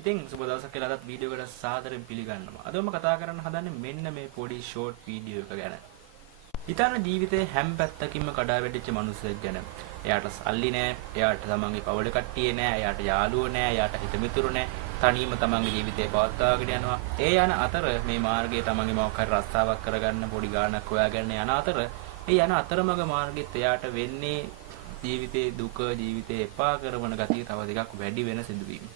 ඉතින් සුබ දවසක් කියලා අදත් වීඩියෝ එකට සාදරයෙන් පිළිගන්නවා. අද මම කතා කරන්න හදන්නේ මෙන්න මේ පොඩි ෂෝට් වීඩියෝ එක ගැන. හිතන්න ජීවිතේ හැම පැත්තකින්ම කඩා වැටිච්ච මිනිහෙක් ගැන. එයාට සල්ලි නෑ, එයාට තමන්ගේ පවුලේ කට්ටිය නෑ, එයාට යාළුවෝ නෑ, එයාට හිතමිතුරු නෑ. තනියම තමන්ගේ ජීවිතේ පවත්වාගෙන යනවා. ඒ යන අතර මේ මාර්ගයේ තමන්ගේ මොකක් හරි රස්සාවක් කරගන්න පොඩි ගාණක් හොයාගෙන යන අතර ඒ යන අතරමඟ මාර්ගෙත් එයාට වෙන්නේ ජීවිතේ දුක, ජීවිතේ එපා කරන ගතිය තව ටිකක් වැඩි වෙන සිදුවීම්.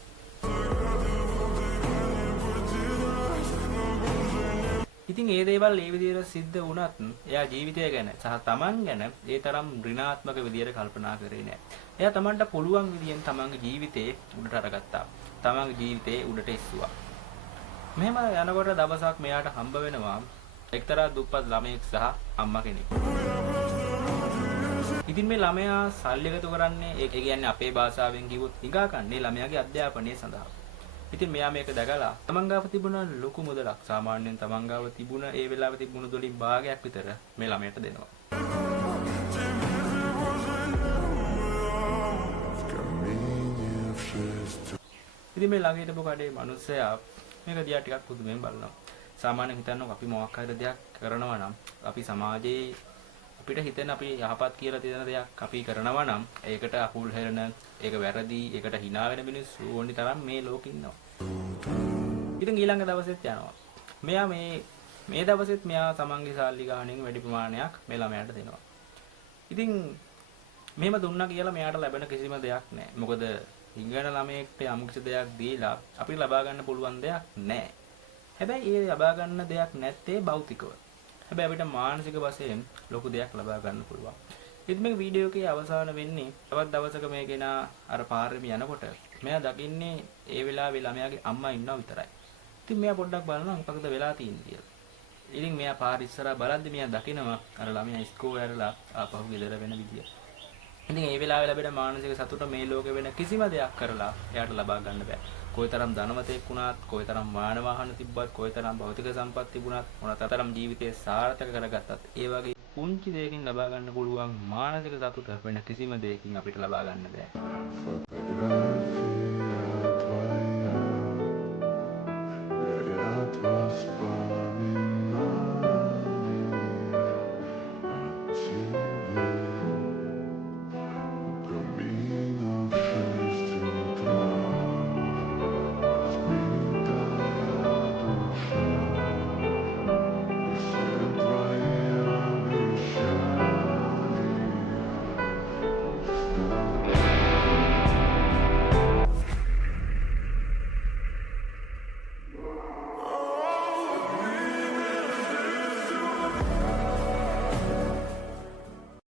ඉතින් ඒ දේවල් ඒ විදිහට සිද්ධ වුණත් එයා ජීවිතය ගැන සහ තමන් ගැන ඒ තරම් ඍණාත්මක විදිහට කල්පනා කරේ නෑ. එයා තමන්ට පුළුවන් විදිහෙන් තමන්ගේ ජීවිතේ උඩට අරගත්තා. තමන්ගේ ජීවිතේ උඩට ඉස්සුවා. මෙහෙම යනකොට දවසක් මෙයාට හම්බ වෙනවා එක්තරා දුප්පත් ළමයෙක් සහ අම්මා කෙනෙක්. ඉතින් මේ ළමයා සල්ලි එකතු කරන්නේ ඒ කියන්නේ අපේ භාෂාවෙන් කිව්වොත් හිඟා කන්නේ ළමයාගේ අධ්‍යාපනය සඳහා. ඉතින් මෙයා මේක දැකලා තමන් ගාව තිබුණ ලොකු මුදලක් සාමාන්‍යයෙන් තමන් ගාව තිබුණ ඒ වෙලාවේ තිබුණ මුදලින් භාගයක් විතර මේ ළමයට දෙනවා. ඉතින් මේ ළඟ හිටපු කඩේ මිනිස්සයා මේක දිහා ටිකක් පුදුමෙන් බලනවා. සාමාන්‍යයෙන් හිතන්නකො අපි මොකක් හරි දෙයක් කරනවා නම් අපි සමාජයේ අපිට හිතෙන අපි යහපත් කියලා තියෙන දෙයක් අපි කරනවා නම් ඒකට අකුල් හෙලන, ඒක වැරදි, ඒකට hina වෙන මිනිස්සු ඕනි තරම් මේ ලෝකෙ ඉන්නවා. ඉතින් ඊළඟ දවසෙත් යනවා. මෙයා මේ දවසෙත් මෙයා තමන්ගේ සල්ලි ගාණෙන් වැඩි ප්‍රමාණයක් මේ ළමයාට දෙනවා. ඉතින් මෙහෙම දුන්නා කියලා මෙයාට ලැබෙන කිසිම දෙයක් නැහැ. මොකද හිඟන ළමයෙක්ට යම් කිසි දෙයක් දීලා අපිට ලබා ගන්න පුළුවන් දෙයක් නැහැ. හැබැයි ඒ ලබා ගන්න දෙයක් නැත්තේ භෞතිකව. හැබැයි අපිට මානසික වශයෙන් ලොකු දෙයක් ලබා ගන්න පුළුවන්. ඉතින් මේ වීඩියෝ එකේ අවසාන වෙන්නේ තවත් දවසක මේ කෙනා අර පාරෙම යනකොට මෙයා දකින්නේ ඒ වෙලාවේ ළමයාගේ අම්මා ඉන්නවා විතරයි. ඉතින් මෙයා පොඩ්ඩක් බලනවා මොකක්ද වෙලා තියෙන්නේ කියලා. ඉතින් මෙයා පාර ඉස්සරහා බලද්දි මෙයා දකිනවා අර ළමයා ඉස්කෝලේ ඇරලා ආපහු ගෙදර වෙන විදිය. ඉතින් ඒ වෙලාවේ ලැබෙන මානසික සතුට මේ ලෝකේ වෙන කිසිම දෙයක් කරලා එයාට ලබා ගන්න බෑ. කොයිතරම් ධනවතෙක් වුණත්, කොයිතරම් වාහන වාහන තිබ්බත්, කොයිතරම් භෞතික සම්පත් තිබුණත්, මොනතරම් ජීවිතේ සාර්ථක කරගත්තත් ඒ වගේ පුංචි දෙයකින් ලබා ගන්න පුළුවන් මානසික සතුට වෙන කිසිම දෙයකින් අපිට ලබා ගන්න බෑ.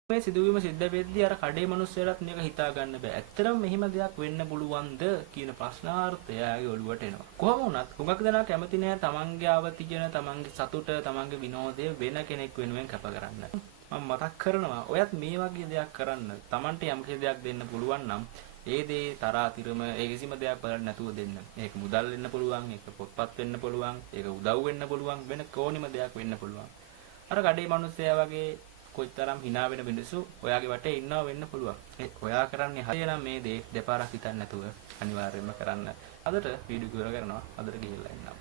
මේ සිදුවීම සිද්ධ වෙද්දී අර කඩේ මිනිස්සුන්ටත් මේක හිතා ගන්න බෑ. ඇත්තටම මෙහෙම දෙයක් වෙන්න පුළුවන්ද කියන ප්‍රශ්නාර්ථය ආගේ ඔළුවට එනවා. කොහොම වුණත් හුඟක් දෙනා කැමති නෑ තමන්ගේ ආවතිජන, තමන්ගේ සතුට, තමන්ගේ විනෝදය වෙන කෙනෙක් වෙනුවෙන් කැප කරන්න. මම මතක් කරනවා ඔයත් මේ වගේ දෙයක් කරන්න. තමන්ට යම් කිසි දෙයක් දෙන්න පුළුවන් නම් ඒ දේ තරාතිරම ඒ කිසිම දෙයක් බලන්න නැතුව දෙන්න. ඒක මුදල් වෙන්න පුළුවන්, ඒක පොත්පත් වෙන්න පුළුවන්, ඒක උදව් වෙන්න පුළුවන්, වෙන කොහොනිම දෙයක් වෙන්න පුළුවන්. අර කඩේ මිනිස්සයා වගේ කොයිතරම් hina වෙන මිනිස්සු ඔයාගේ වටේ ඉන්නවා වෙන්න පුළුවන්. ඒ ඔයා කරන්නේ හරිය නම් මේ දේ දෙපාරක් හිතන්න නැතුව අනිවාර්යයෙන්ම කරන්න. අදට වීඩියෝ ඉවර කරනවා. අදට ගිහිල්ලා ඉන්නවා.